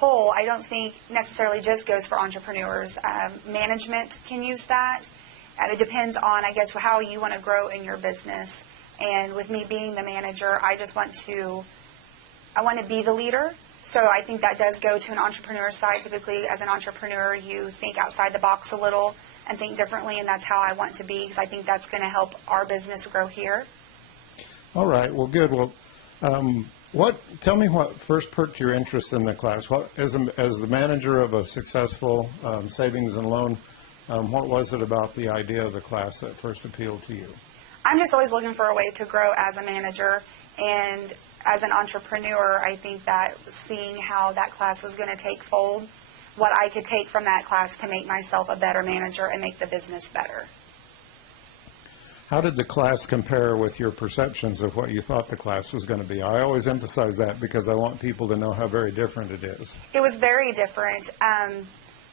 whole, I don't think necessarily just goes for entrepreneurs. Management can use that. It depends on, I guess, how you want to grow in your business. And with me being the manager, I want to be the leader. So I think that does go to an entrepreneur side. Typically, as an entrepreneur, you think outside the box a little and think differently, and that's how I want to be, because I think that's going to help our business grow here. All right. Well, good. Well, tell me what first perked your interest in the class. As the manager of a successful savings and loan, what was it about the idea of the class that first appealed to you? I'm just always looking for a way to grow as a manager, and as an entrepreneur, I think that seeing how that class was going to take fold, what I could take from that class to make myself a better manager and make the business better. How did the class compare with your perceptions of what you thought the class was going to be? I always emphasize that because I want people to know how very different it is. It was very different.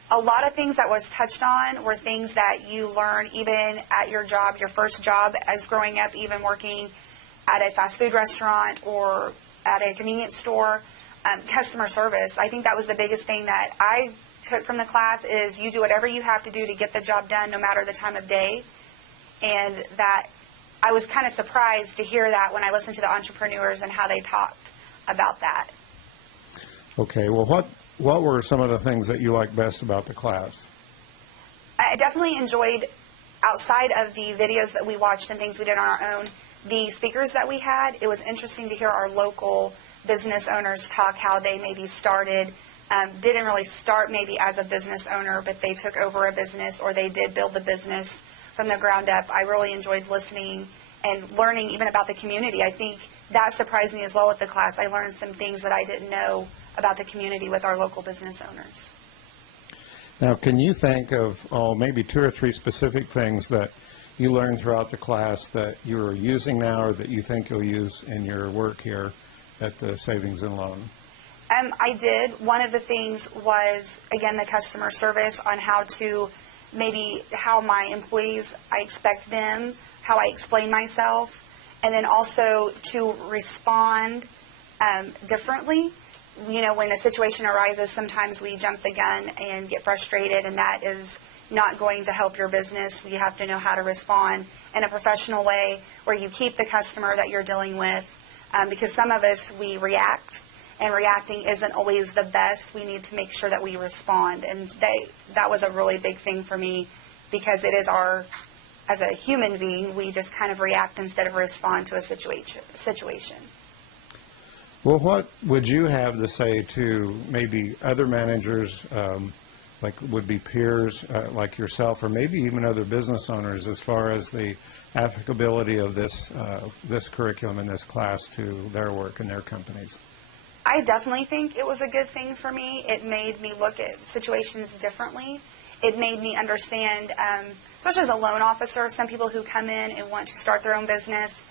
A lot of things that was touched on were things that you learn even at your job, your first job as growing up, even working at a fast food restaurant or at a convenience store. Customer service. I think that was the biggest thing that I took from the class is you do whatever you have to do to get the job done no matter the time of day. And that I was kind of surprised to hear that when I listened to the entrepreneurs and how they talked about that. Okay. Well, what were some of the things that you liked best about the class? I definitely enjoyed, outside of the videos that we watched and things we did on our own, the speakers that we had. It was interesting to hear our local business owners talk how they maybe started, didn't really start maybe as a business owner, but they took over a business or they did build the business from the ground up. I really enjoyed listening and learning even about the community. I think that surprised me as well with the class. I learned some things that I didn't know about the community with our local business owners. Now, can you think of maybe 2 or 3 specific things that you learned throughout the class that you're using now or that you think you'll use in your work here at the Savings and Loan? I did. One of the things was, again, the customer service on how my employees, I expect them, how I explain myself, and then also to respond differently. You know, when a situation arises, sometimes we jump the gun and get frustrated, and that is not going to help your business. You have to know how to respond in a professional way where you keep the customer that you're dealing with, because some of us, we react, and reacting isn't always the best. We need to make sure that we respond, and that was a really big thing for me, because it is as a human being, we just kind of react instead of respond to a situation. Well, what would you have to say to maybe other managers, like would-be peers like yourself, or maybe even other business owners, as far as the applicability of this curriculum and this class to their work and their companies? I definitely think it was a good thing for me. It made me look at situations differently. It made me understand, especially as a loan officer, some people who come in and want to start their own business,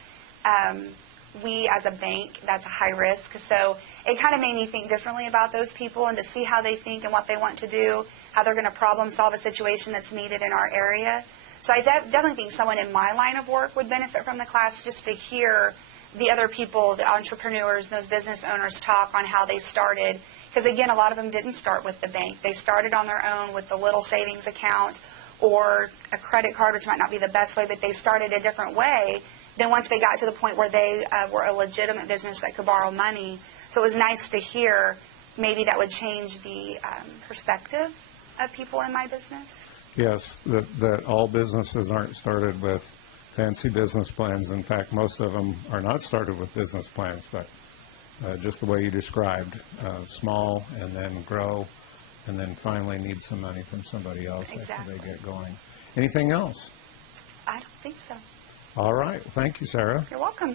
we as a bank, that's a high risk. So it kind of made me think differently about those people and to see how they think and what they want to do, how they're going to problem solve a situation that's needed in our area. So I definitely think someone in my line of work would benefit from the class, just to hear the other people, the entrepreneurs, those business owners talk on how they started. Because again, a lot of them didn't start with the bank. They started on their own with a little savings account or a credit card, which might not be the best way, but they started a different way. Then once they got to the point where they were a legitimate business that could borrow money. So it was nice to hear maybe that would change the perspective of people in my business. Yes, that all businesses aren't started with fancy business plans. In fact, most of them are not started with business plans, but just the way you described, small and then grow and then finally need some money from somebody else after they get going. Anything else? I don't think so. All right. Thank you, Sarah. You're welcome.